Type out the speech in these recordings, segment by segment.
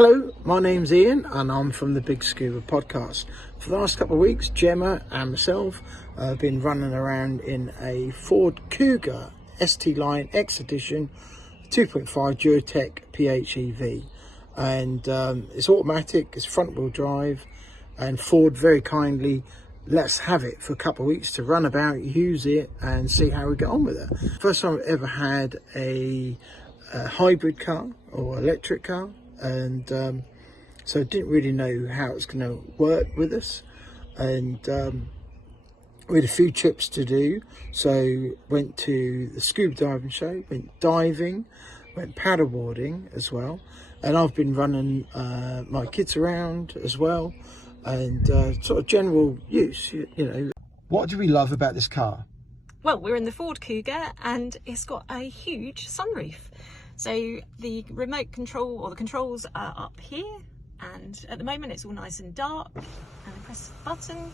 Hello, my name's Ian and I'm from the Big Scuba podcast. For the last couple of weeks, Gemma and myself have been running around in a Ford Kuga ST Line X Edition 2.5 Duratec PHEV. And it's automatic, it's front wheel drive, and Ford very kindly let's have it for a couple of weeks to run about, use it and see how we get on with it. First time I've ever had a hybrid car or electric car, and so I didn't really know how it's going to work with us, and we had a few trips to do. So went to the scuba diving show, went diving, went paddleboarding as well, and I've been running my kids around as well, and sort of general use, you know. What do we love about this car? Well, we're in the Ford Kuga and it's got a huge sunroof. So the remote control, or the controls, are up here, and at the moment it's all nice and dark, and I press the button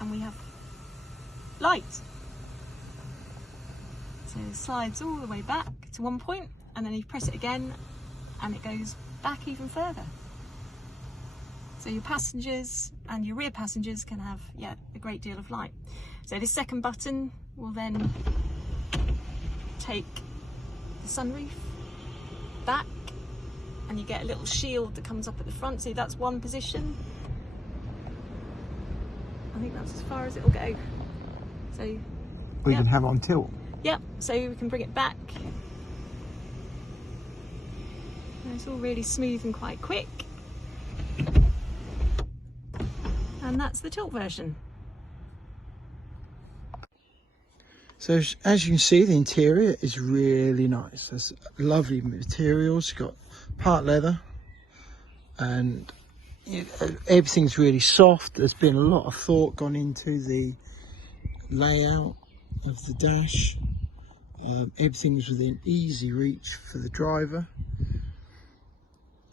and we have light. So it slides all the way back to one point, and then you press it again and it goes back even further. So your passengers and your rear passengers can have, a great deal of light. So this second button will then take the sunroof back, and you get a little shield that comes up at the front. So that's one position. I think that's as far as it'll go. So We can have it on tilt. Yep, so we can bring it back. And it's all really smooth and quite quick. And that's the tilt version. So as you can see, the interior is really nice. There's lovely materials. You've got part leather, and everything's really soft. There's been a lot of thought gone into the layout of the dash. Everything's within easy reach for the driver.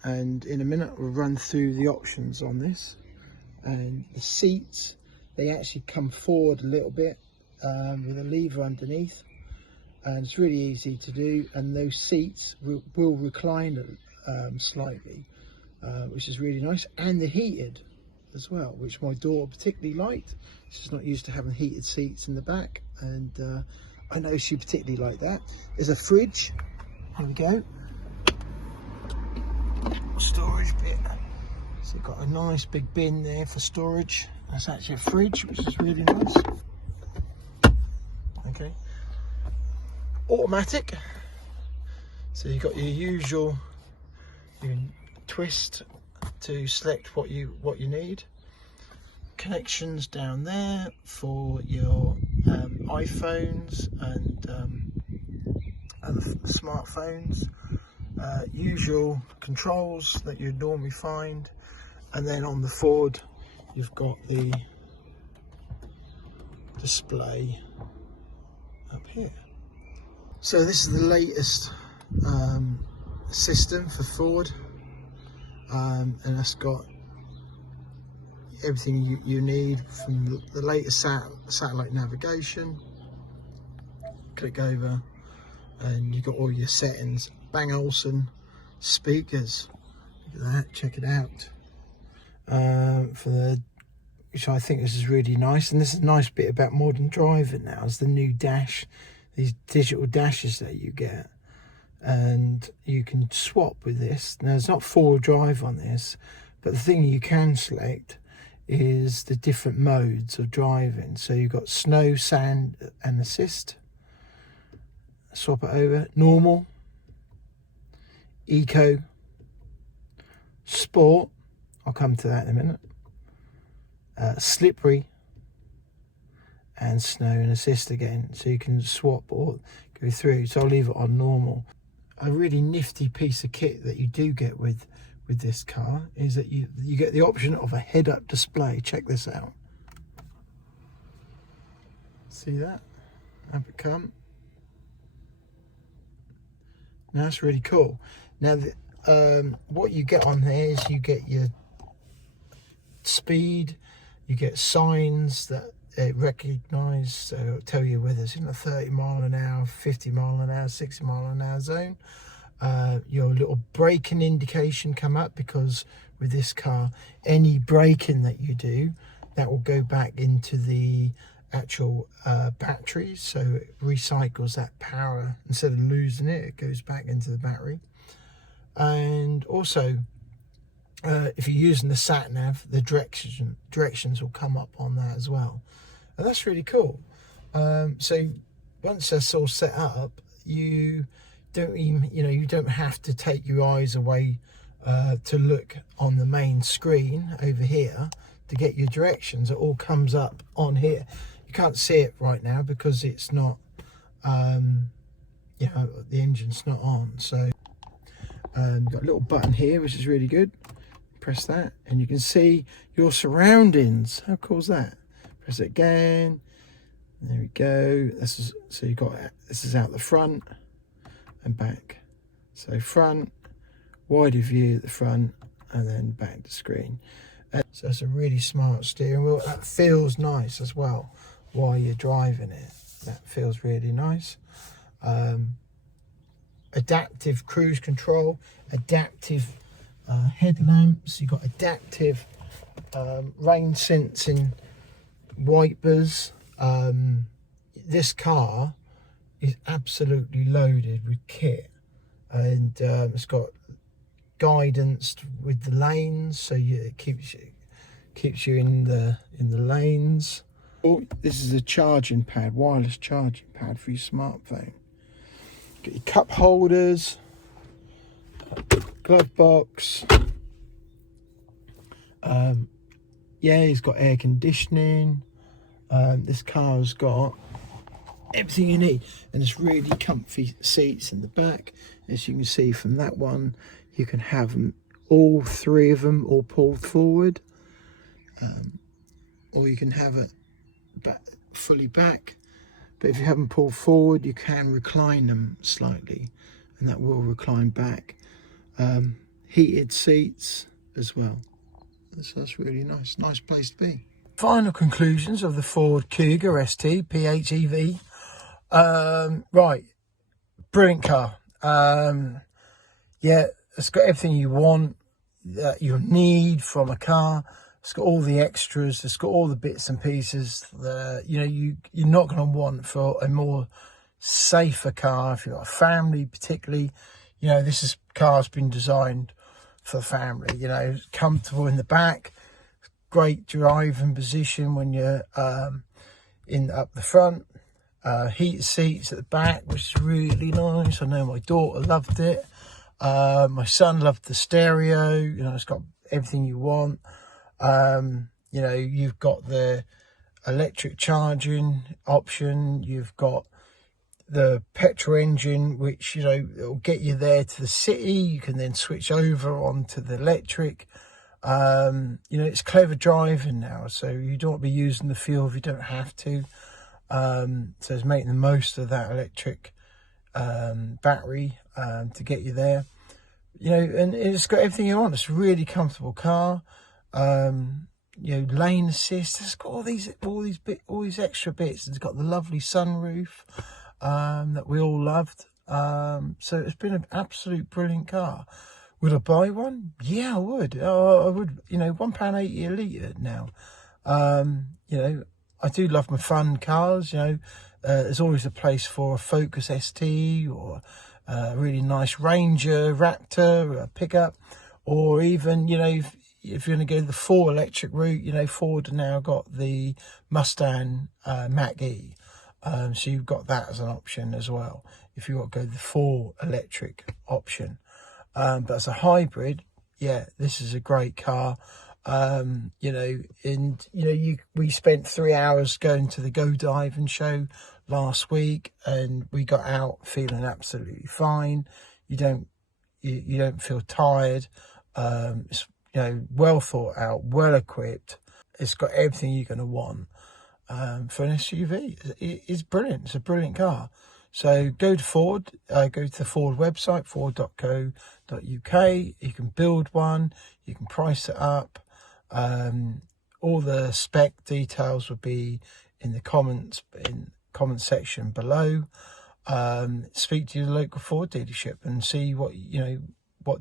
And in a minute we'll run through the options on this. And the seats, they actually come forward a little bit with a lever underneath, and it's really easy to do, and those seats will recline slightly, which is really nice, and they're heated as well, which my daughter particularly liked. She's not used to having heated seats in the back, and I know she particularly liked that. There's a fridge, here we go, storage bit. So you've got a nice big bin there for storage. That's actually a fridge, which is really nice. Okay. Automatic. So you've got your usual, you can twist to select what you need. Connections down there for your iPhones and the smartphones. Usual controls that you'd normally find. And then on the Ford, you've got the display up here. So this is the latest system for Ford, and it's got everything you need from the latest satellite navigation. Click over and you've got all your settings. Bang Olufsen speakers, look at that, check it out. Which I think this is really nice, and this is a nice bit about modern driving now, is the new dash, these digital dashes that you get, and you can swap with this. Now there's not 4-wheel drive on this, but the thing you can select is the different modes of driving. So you've got snow, sand and assist. Swap it over. Normal, eco, sport, I'll come to that in a minute, slippery, and snow and assist again. So you can swap or go through. So I'll leave it on normal. A really nifty piece of kit that you do get with this car is that you get the option of a head-up display. Check this out. See that? Have it come. Now that's really cool. Now what you get on there is you get your speed, you get signs that it recognise, so it'll tell you whether it's in a 30 mile an hour, 50 mile an hour, 60 mile an hour zone. your little braking indication come up, because with this car, any braking that you do, that will go back into the actual batteries, so it recycles that power. Instead of losing it, it goes back into the battery. And also, if you're using the sat nav, the directions will come up on that as well, and that's really cool. So once that's all set up, you don't even, you don't have to take your eyes away to look on the main screen over here to get your directions. It all comes up on here. You can't see it right now because it's not, the engine's not on. So you've got a little button here, which is really good. Press that and you can see your surroundings. How cool is that? Press it again. There we go. So you've got, this is out the front and back. So front, wider view at the front, and then back to screen. So it's a really smart steering wheel. That feels nice as well while you're driving it. That feels really nice. Adaptive cruise control, adaptive headlamps. You've got adaptive rain sensing wipers. This car is absolutely loaded with kit, and it's got guidance with the lanes, so it keeps you in the lanes. Oh, this is a charging pad, wireless charging pad for your smartphone. Got your cup holders, glove box. Yeah, it's got air conditioning. This car's got everything you need, and it's really comfy seats in the back. As you can see from that one, you can have them, all three of them, all pulled forward, or you can have it fully back. But if you have them pulled forward, you can recline them slightly, and that will recline back. Heated seats as well. So that's really nice place to be. Final conclusions of the Ford Kuga ST PHEV. Right, brilliant car. Yeah, it's got everything you want, that you need from a car. It's got all the extras. It's got all the bits and pieces that you're not going to want for a more safer car. If you've got a family, particularly, this car's been designed for the family. Comfortable in the back, great driving position when you're up the front. Heated seats at the back, which is really nice. I know my daughter loved it. My son loved the stereo. It's got everything you want. You've got the electric charging option. You've got the petrol engine, which it'll get you there to the city. You can then switch over onto the electric. It's clever driving now, so you don't want to be using the fuel if you don't have to. So it's making the most of that electric battery to get you there. And it's got everything you want. It's a really comfortable car. Lane assist. It's got all these extra bits. It's got the lovely sunroof that we all loved. So it's been an absolute brilliant car. Would I buy one? Yeah, I would. I would. £1.80 a litre now. I do love my fun cars. There's always a place for a Focus ST or a really nice Ranger, Raptor, a pickup, or even if you're going to go the full electric route, Ford have now got the Mustang Mach-E, so you've got that as an option as well if you want to go the full electric option. But as a hybrid, yeah, this is a great car. We spent 3 hours going to the Go Diving show last week, and we got out feeling absolutely fine. You don't feel tired. It's well thought out, well equipped. It's got everything you're going to want for an SUV. It's brilliant. It's a brilliant car. So go to Ford, go to the Ford website, ford.co.uk. You can build one, you can price it up. All the spec details will be in the comment section below. speak to your local Ford dealership and see what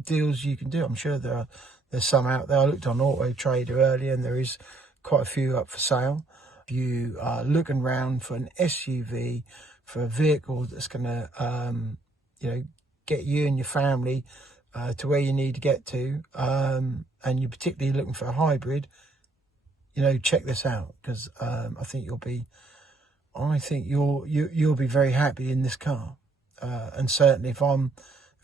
deals you can do. I'm sure there's some out there. I looked on Auto Trader earlier, and there is quite a few up for sale. If you are looking around for an SUV, for a vehicle that's going to get you and your family to where you need to get to, and you're particularly looking for a hybrid, check this out, because I think you'll be very happy in this car. And certainly if I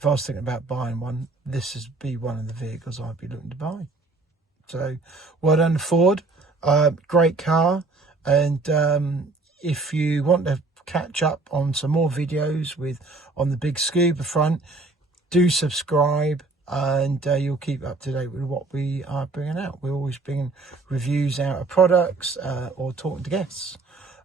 was thinking about buying one, this would be one of the vehicles I'd be looking to buy. So well done, Ford. Great car. And if you want to catch up on some more videos on the big Scuba front, do subscribe, and you'll keep up to date with what we are bringing out. We're always bringing reviews out of products, or talking to guests,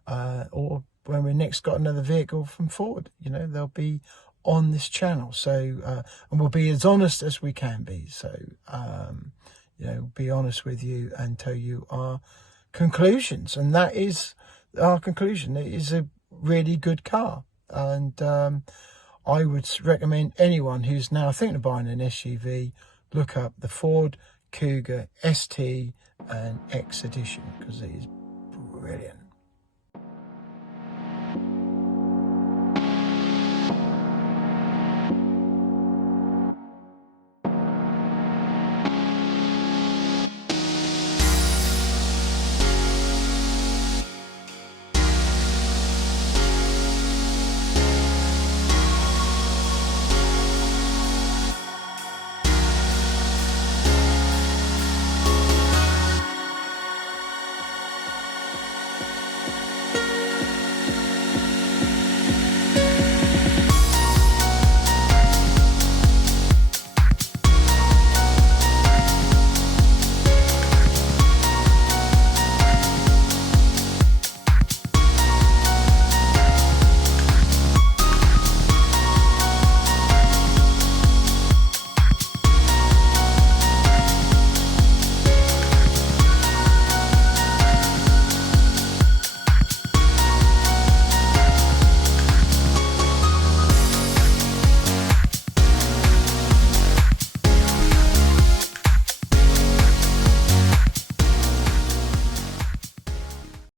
or when we next got another vehicle from Ford, they'll be on this channel. So and we'll be as honest as we can be. So be honest with you and tell you our conclusions, and that is our conclusion. It is a really good car, and I would recommend anyone who's now thinking of buying an SUV, look up the Ford Kuga ST and X Edition, because it is brilliant.